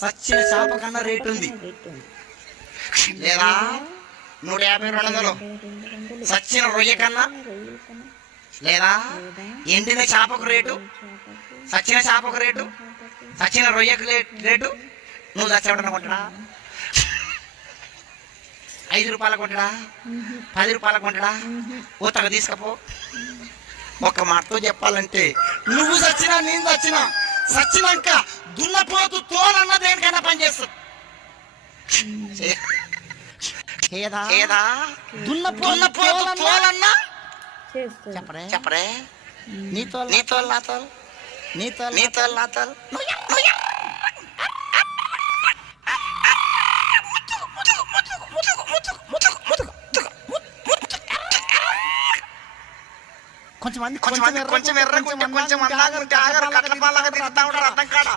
సచ్చిన చేప కన్నా రేటు ఉంది లేదా 150 200 సచ్చిన రొయ్య కన్నా లేదా ఎండిన చేపకు రేటు సచ్చిన చేపకు రేటు సచ్చిన రొయ్యకు రేటు. నువ్వు చచ్చేవాడన కొంటడా 5 రూపాయల కొంటడా 10 రూపాయల కొంటడా ఊతగా తీసుకపో. ఒక్క మాటతో చెప్పాలంటే నువ్వు చచ్చినా నేను చచ్చినా సచ్చినాక దున్నపోతు తోలన్న దేనికైనా పనిచేస్తుంది. దున్నపోతు తోలన్నా చెప్పరే నీ తోలు నా తోలు నీ తోలు నా తోలు. కొంచెం ఎర్ర కొంచెం అన్నాగరు కట్ల పాలగా తిరుగుతా ఉంటారు అర్థం కాడ.